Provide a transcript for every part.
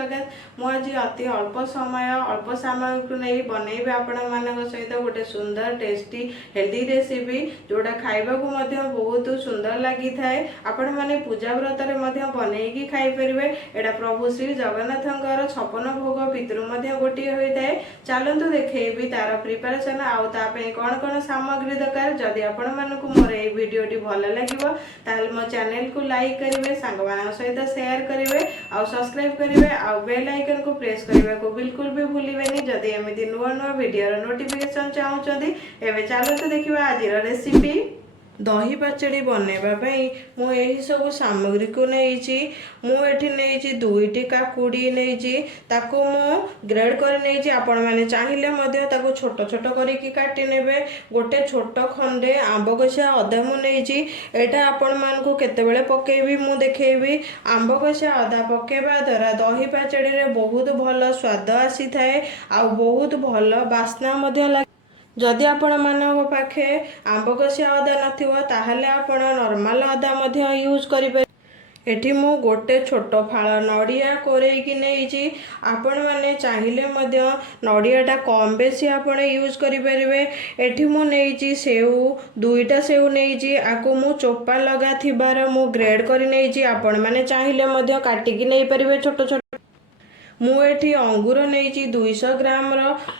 स्वागत। मुझे अति अल्प समय अल्प सामग्री नहीं बनैबे आपण सहित गोटे सुंदर टेस्टी हेल्दी रेसिपी जोटा खाइबा को बहुत सुंदर लगी थाए। आपण मैंने पूजा व्रत बनईकी खाई पारे। एटा प्रभु श्री जगन्नाथ 56 भोग भितर गोटे होता है। चलतु देखी तार प्रिपरेशन आउे कौन कौन सामग्री दरकार। जदि आपण मानक मोर ये वीडियोटी भल लगे ताल मो चैनल को लाइक करेंगे, सांग सहित शेयर करेंगे और सब्सक्राइब करेंगे और बेल आइकन को प्रेस करने को बिल्कुल भी भूलिए जदि एमती नुआ नुआ वीडियो नोटिफिकेशन चाहते। एवं चलते देखा आज रेसिपी दही पचड़ी बनवाई मुझे सब सामग्री को नहीं दुईटी काकुड़ी नहीं ग्रेड कर आपण मैंने चाहिए छोट छोट करके काटी नेबे। गोटे छोट खंडे आंब कषिया अदा मुझे यहाँ आपण मान को केतेबेले पकेबी मु देखेबी। आंब कषिया अदा पकेबा द्वारा दही पचड़ी रे बहुत भल स्वाद आसी थाए आ बहुत भल बास्ना लगे। जदि आपण मानक पाखे आंब कषिया अदा नथिबो ताहले आपण नॉर्मल अदा मध्य यूज करिवे। एठी मु गोटे छोट फाळ नड़िया कोरेकी नहीं आपण माने चाहिए नड़ियाटा कम बेसी आपण यूज करें। एठी मु नहीं सेऊ दुईटा सेऊ नहीं आपको मु चोपा लगा थिबार मु ग्रेड कर नहीं आपण माने चाहिए काटिकी नहीं पारे छोट छोट। मुझे अंगूर नहीं 200 ग्राम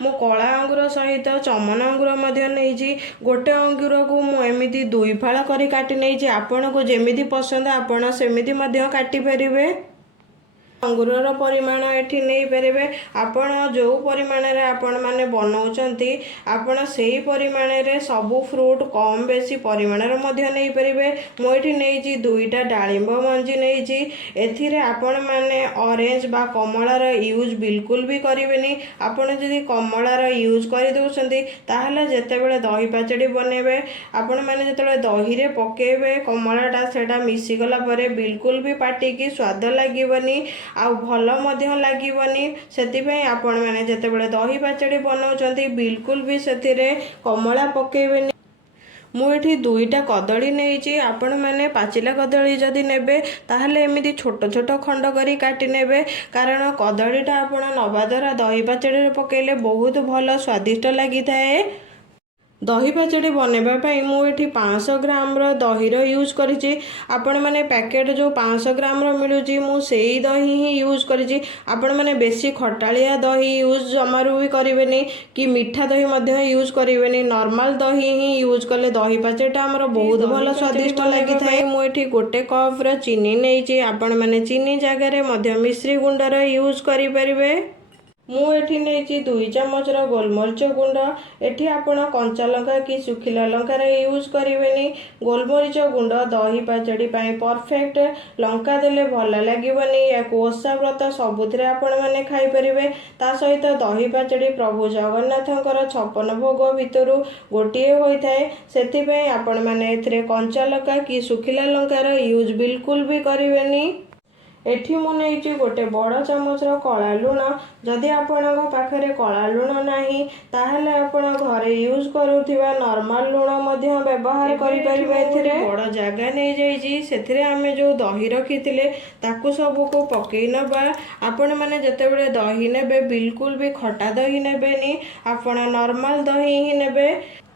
मु कला अंगूर सहित चमन अंगूर नहीं गोटे अंगूर को मुझे दुई फाड़ कर काटी नहीं। आपण को जमी पसंद आपण सेमिति काटी पारे। अंगूर परिमाण एठी नहीं पारे। आपण जो परिमाण रे आपण माने बनाउचंती आपण सेही परिमाण रे सबु फ्रूट कम बेसी परिमाण रे मध्य नहीं पारे। मु एठी नहीं दुईटा डाळिंब मंजी नहीं। एथिरे आपण माने ऑरेंज बा कमलार यूज बिल्कुल भी करिवेनी। आपण जदि कमलार यूज कर दउचंती ताहले जेतेबेले दही पाचड़ी बनेबे आपण माने जेतेबेले दही रे पकेबे कमलाटा सेटा मिसी गला परे बिल्कुल भी पाटी की स्वाद लागिवनी आउ भल लगनी। से आपण मैंने जितेबाला दही पाचड़ी बनाऊँच बिल्कुल भी से कमला पकेबेनी। मुझे दुईटा कदली नहीं आपण मैंने पाचिला कदली जदि नेबे ताहले एमिति छोट छोट खंड करी काटी नेबे। कारण कदलीटा आपण नवा द्वारा दही पाचड़ी पकेले बहुत भल स्वादिष्ट लगी थाए। दही पाचड़ी बनवाई मुझे 500 ग्राम दहीर यूज करी। आपण मैंने पैकेट जो 500 ग्राम मिलूँ मुझे दही ही यूज करी। आपण मैंने बेसी खटालिया दही यूज जमारू भी करें कि मीठा दही मध्य यूज करें। नॉर्मल दही ही यूज कले दही पाचड़ीटा आमर बहुत भल स्वादिष्ट लगी थाए। मुझे गोटे कप चीनी नहीं आपण मैंने चीनी जगह मिश्री गुंडर यूज करें। मुझे नहीं 2 चामच गोलमरीच गुंड। एठी आपण कंचा लंका कि सुखिला लंकार यूज करें। गोलमरीच गुंड दही पाचड़ी परफेक्ट। लंका देले भल लगेनि। या ओषा व्रत सबुथिरे आपण माने खाई परिबे। ता सहित दही पाचड़ी प्रभु जगन्नाथ 56 भोग भितर गोटे होता है। से आपण माने एथिरे कंचा लंका कि सुखिला लंकार यूज बिल्कुल भी करें। एठी मु नहीं गोटे बड़ चामच कला लुण। जदि आपण पाखे कला लुण नहीं ताहले आपण घरे यूज करुथिबा नॉर्मल लुण मध्य व्यवहार करें। बड़ जगह नहीं जाइए से आमे जो दही रखी ताकू सबू को पकई नबा। आपण मैंने जितेबले दही नेबे बिल्कुल भी खटा दही नेबेनी आपण नॉर्मल दही ही नेबे।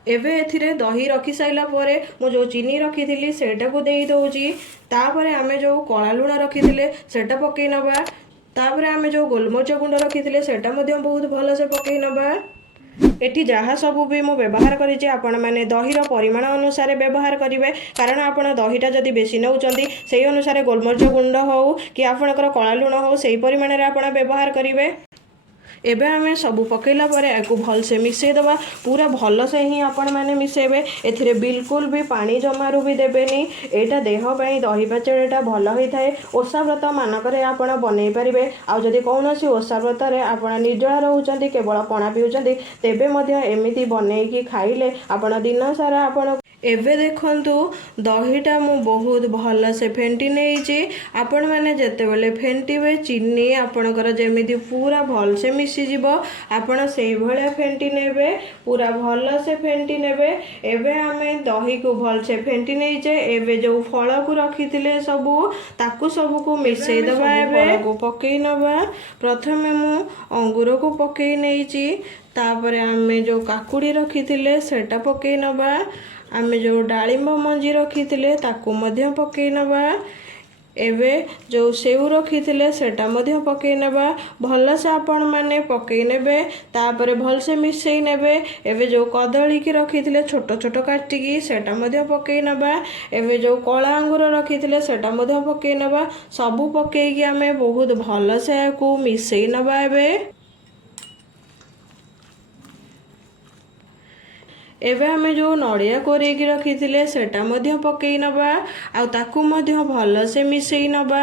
एबे एथिरे दही रखी साइला परे मु जो चीनी रखी थी सेटा को दे दउची। तापरे आमे जो कला लुण रखी सेटा पकई नबा। तापरे आमे जो गोलमरीच गुंड रखी सेटा मध्य बहुत भल से पकई नबा। एठी जहाँ सबू भी मु व्यवहार करी आपण मैंने दहीर परिमाण अनुसार व्यवहार करेंगे। कारण आपण दहीटा जदि बेसी नौचंती से अनुसार गोलमरीच गुंड हो कि आपणकर कला लुण हो से परिमाण में आपण व्यवहार करेंगे। एबे आमे सबू पकेला परे याकू भल से मिसई दबा। पूरा भल से ही आपण माने मिसेबे। एथिरे बिल्कुल भी पानी जमारू भी देबेनी। एटा देह पई दही पाचड़ीटा भल होता है। ओषा व्रत मानकरे आपण बनै पारिबे। आ जदि कौनसी ओषा व्रत रे आपण निर्जला रहउचंती केवल पणा पिउचंती तेबे मध्य एमिति बनैकी खाइले आपण दिन सारा आपण एबे देखंतु दहीटा मु बहुत भल से फेंटी नहीं आपण मैंने जेते बेले फेंटीबे चीनी आपणकर जेमिति पूरा भल से मिसी जीवो आपण सेई भलिया फेंटी नेबे पूरा भल से फेंटी नेबे। एबे आमे दही को भल से फेंटी नहींचे एबे जो फल को रखिथिले सबू ताकू सबू को मिसई दबा एबे को पकई नबा। प्रथमे मु अंगूर को पकई नहींची तापरे आमे जो काकुड़ी रखिथिले सेटा पकई नबा आमे जो डालिंब मंजी रखिथिले ताकू मध्य पकई नबा। एबे जो सेव रखिथिले सेटा मध्य पकई नबा भल से आपण माने पकई नेबे तापरे भल से मिसई नेबे। एबे जो कदली की रखिथिले छोट छोट काटिकी सेटा मध्य पकई नबा। एबे जो कला अंगूर रखिथिले सेटा मध्य पकई नबा सबू पकई कि आमे बहुत भल से को मिसई नबा। एबे आमे जो नड़िया कोरेकी रखिथिले सेटा मध्य पकई नबा आ ताकू मध्य भल से मिसई नबा।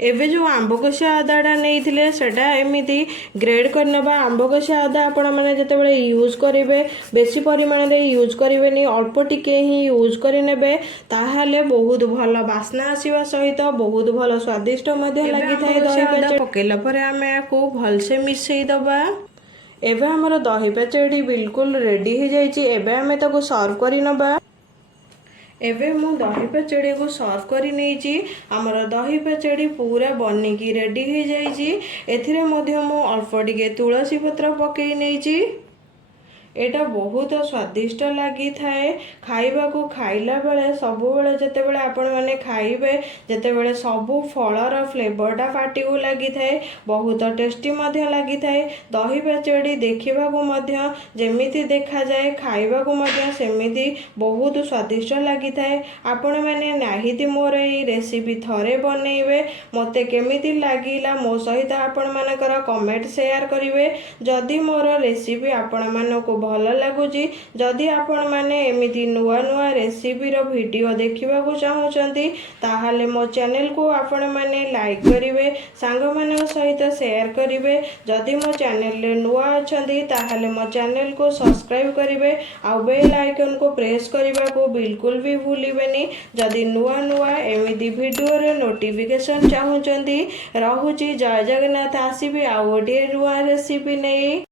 एबे जो आंबकसिया अदाटा नहीं सेटा एमिति ग्रेड कर नबा। आंबकसिया अदा आपण माने जेतेबेले यूज करिवे बेसी परिमाण रे यूज करिवेनी अल्प टिके ही यूज करि नेबे ताहाले बहुत भल बास्ना आसीबा सहित बहुत भल स्वादिष्ट मध्य लागि थाए। दही पेचेडी पकेला परे आमे को भल से मिसई दबा। एबे हमर दही पेचेडी बिल्कुल रेडी हो जाइए। एबे आमे ताको सर्व करि नबा। एबे मु दही पेचेडी को सर्व करि नेइची। हमर दही पेचेडी पूरा बनिकी रेडी हो जाइए। एथिरे मध्य मु अल्प टिके तुलसी पत्र पकई नेइची। एटा बहुत स्वादिष्ट लगी थाए खाइबा को खाइला बेले सबु बेले जेते बेले आपण माने खाइबे जेते बेले सबु फलर फ्लेवरटा पाटी को लगी थाए बहुत टेस्टी मध्य लगी थाए। दही पेचेडी देखिबा को मध्य जेमिति देखा जाए खाइबा को मध्य सेमिति बहुत स्वादिष्ट लगी थाए। आपण माने नाहिति मोर ए रेसिपी थरे बनेइबे मते केमिति लागिला मो सहित आपण मानकर कमेंट शेयर करिवे। जदि मोर रेसिपी आपण मानको भल लगुची जदि आपण माने एमिति नुआ नुआ रेसिपी रो वीडियो देखिबा को चाहउचंती ताहाले मो चैनल को आपण माने लाइक करिवे सांग मानक सहित शेयर करिवे। जदि मो चैनल रे नुआ अछंती ताहाले मो चैनल को सब्सक्राइब करिवे आ बेल आइकन को प्रेस करिबा को बिल्कुल भी भूलिबेनी। जदि नुआ नुआ एमिति वीडियो रे नोटिफिकेशन चाहउचंती रहुची। जय जगन्नाथ। आसीबी आ गोटे नुआ रेसिपी नहीं।